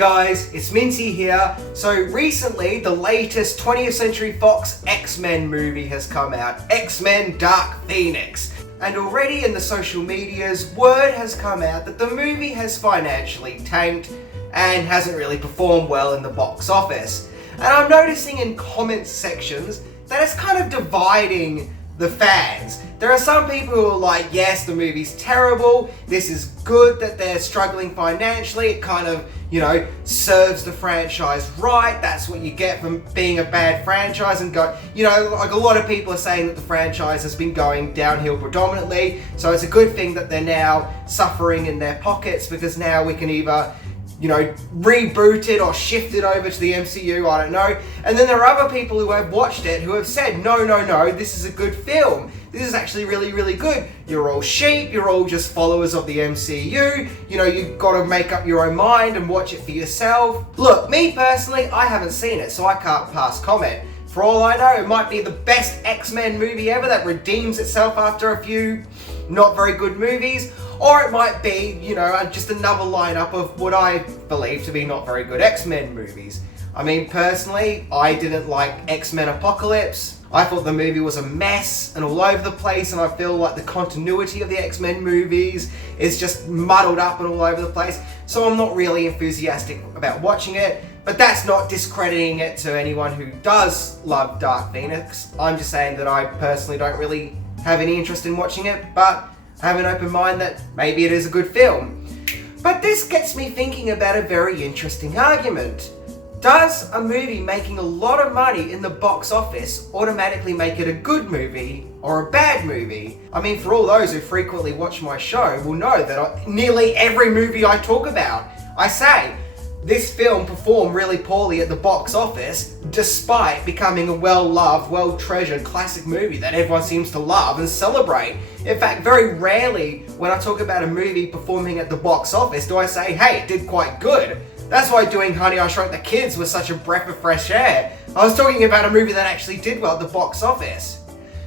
guys, it's Minty here. So recently, the latest 20th Century Fox X-Men movie has come out, X-Men Dark Phoenix. And already in the social medias, word has come out that the movie has financially tanked and hasn't really performed well in the box office. And I'm noticing in comment sections that it's kind of dividing the fans. There are some people who are like, yes, the movie's terrible, this is good that they're struggling financially, it kind of, serves the franchise right, that's what you get from being a bad franchise, and like a lot of people are saying that the franchise has been going downhill predominantly, so it's a good thing that they're now suffering in their pockets, because now we can either reboot it or shift it over to the MCU, I don't know. And then there are other people who have watched it who have said, no, this is a good film. This is actually really, really good. You're all sheep, you're all just followers of the MCU. You've got to make up your own mind and watch it for yourself. Look, me personally, I haven't seen it, so I can't pass comment. For all I know, it might be the best X-Men movie ever that redeems itself after a few not very good movies. Or it might be, just another lineup of what I believe to be not very good X-Men movies. I mean, personally, I didn't like X-Men Apocalypse. I thought the movie was a mess and all over the place, and I feel like the continuity of the X-Men movies is just muddled up and all over the place. So I'm not really enthusiastic about watching it, but that's not discrediting it to anyone who does love Dark Phoenix. I'm just saying that I personally don't really have any interest in watching it, but I have an open mind that maybe it is a good film. But this gets me thinking about a very interesting argument. Does a movie making a lot of money in the box office automatically make it a good movie or a bad movie? I mean, for all those who frequently watch my show will know that nearly every movie I talk about, I say, this film performed really poorly at the box office, despite becoming a well-loved, well-treasured classic movie that everyone seems to love and celebrate. In fact, very rarely when I talk about a movie performing at the box office do I say, hey, it did quite good. That's why doing Honey, I Shrunk the Kids was such a breath of fresh air. I was talking about a movie that actually did well at the box office.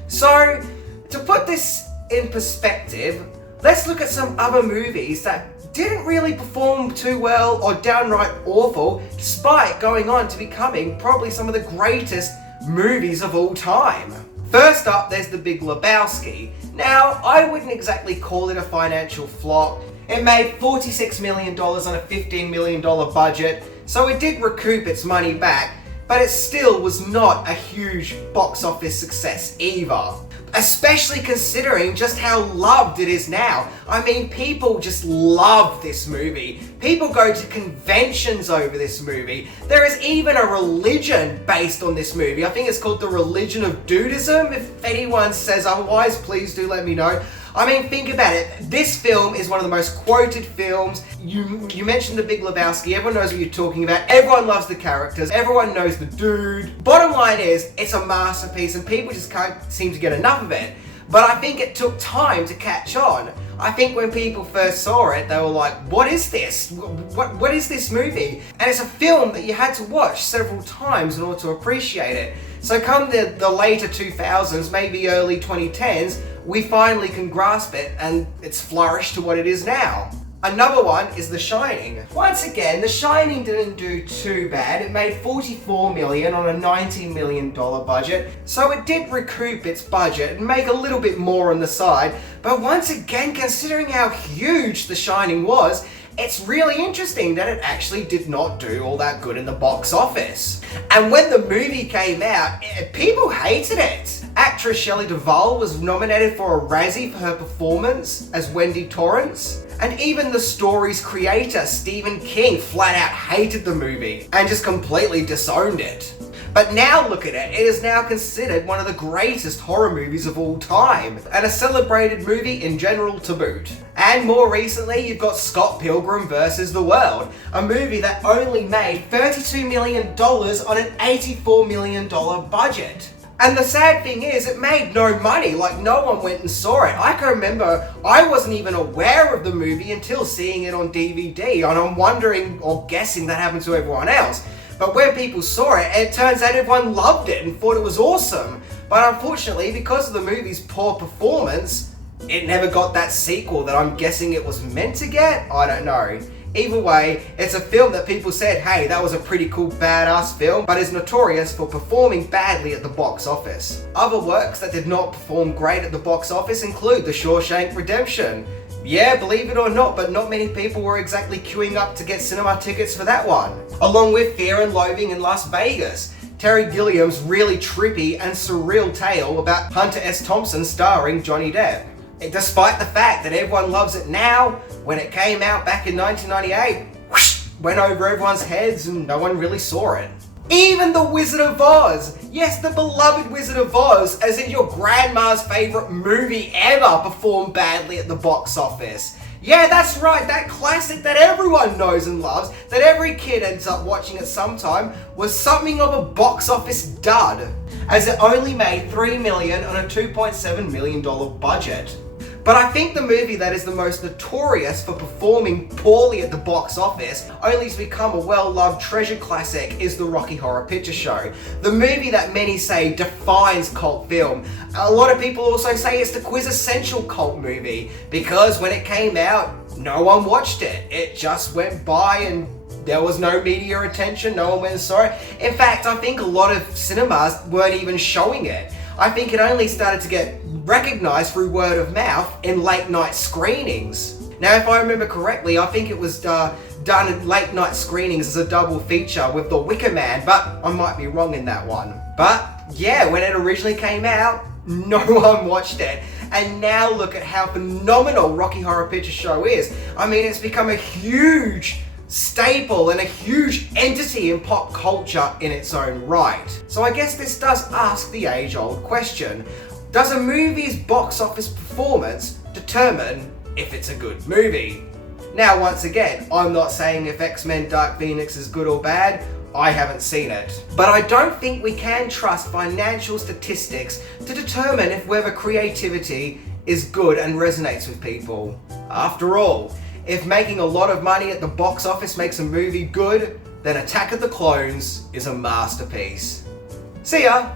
So, to put this in perspective, let's look at some other movies that didn't really perform too well or downright awful, despite going on to becoming probably some of the greatest movies of all time. First up, there's the Big Lebowski. Now, I wouldn't exactly call it a financial flop. It made $46 million on a $15 million budget, so it did recoup its money back, but it still was not a huge box office success either. Especially considering just how loved it is now. I mean, people just love this movie. People go to conventions over this movie. There is even a religion based on this movie. I think it's called the Religion of Dudism. If anyone says otherwise, please do let me know. I mean, think about it. This film is one of the most quoted films. You mentioned the Big Lebowski. Everyone knows what you're talking about. Everyone loves the characters. Everyone knows the dude. Bottom line is, it's a masterpiece and people just can't seem to get enough of it. But I think it took time to catch on. I think when people first saw it, they were like, what is this? What is this movie? And it's a film that you had to watch several times in order to appreciate it. So come the later 2000s, maybe early 2010s, we finally can grasp it and it's flourished to what it is now. Another one is The Shining. Once again, The Shining didn't do too bad. It made $44 million on a $19 million budget, so it did recoup its budget and make a little bit more on the side. But once again, considering how huge The Shining was, it's really interesting that it actually did not do all that good in the box office. And when the movie came out, people hated it. Actress Shelley Duvall was nominated for a Razzie for her performance as Wendy Torrance. And even the story's creator, Stephen King, flat out hated the movie and just completely disowned it. But now look at it, it is now considered one of the greatest horror movies of all time, and a celebrated movie in general to boot. And more recently, you've got Scott Pilgrim vs. the World, a movie that only made $32 million on an $84 million budget. And the sad thing is, it made no money, like no one went and saw it. I can remember, I wasn't even aware of the movie until seeing it on DVD, and I'm wondering, or guessing that happened to everyone else. But when people saw it, it turns out everyone loved it and thought it was awesome. But unfortunately, because of the movie's poor performance, it never got that sequel that I'm guessing it was meant to get? I don't know. Either way, it's a film that people said, hey, that was a pretty cool badass film, but is notorious for performing badly at the box office. Other works that did not perform great at the box office include The Shawshank Redemption. Yeah, believe it or not, but not many people were exactly queuing up to get cinema tickets for that one. Along with Fear and Loathing in Las Vegas, Terry Gilliam's really trippy and surreal tale about Hunter S. Thompson starring Johnny Depp. Despite the fact that everyone loves it now, when it came out back in 1998, whoosh, went over everyone's heads and no one really saw it. Even The Wizard of Oz, yes, the beloved Wizard of Oz, as in your grandma's favourite movie ever, performed badly at the box office. Yeah, that's right, that classic that everyone knows and loves, that every kid ends up watching at some time, was something of a box office dud, as it only made $3 million on a $2.7 million budget. But I think the movie that is the most notorious for performing poorly at the box office, only to become a well-loved treasure classic, is the Rocky Horror Picture Show. The movie that many say defines cult film. A lot of people also say it's the quintessential cult movie, because when it came out, no one watched it. It just went by and there was no media attention, no one went and saw it. In fact, I think a lot of cinemas weren't even showing it. I think it only started to get recognised through word of mouth in late night screenings. Now, if I remember correctly, I think it was done in late night screenings as a double feature with The Wicker Man, but I might be wrong in that one. But yeah, when it originally came out, no one watched it. And now look at how phenomenal Rocky Horror Picture Show is. I mean, it's become a huge staple and a huge entity in pop culture in its own right. So I guess this does ask the age-old question: does a movie's box office performance determine if it's a good movie? Now, once again, I'm not saying if X-Men Dark Phoenix is good or bad. I haven't seen it. But I don't think we can trust financial statistics to determine if whether creativity is good and resonates with people. After all, if making a lot of money at the box office makes a movie good, then Attack of the Clones is a masterpiece. See ya!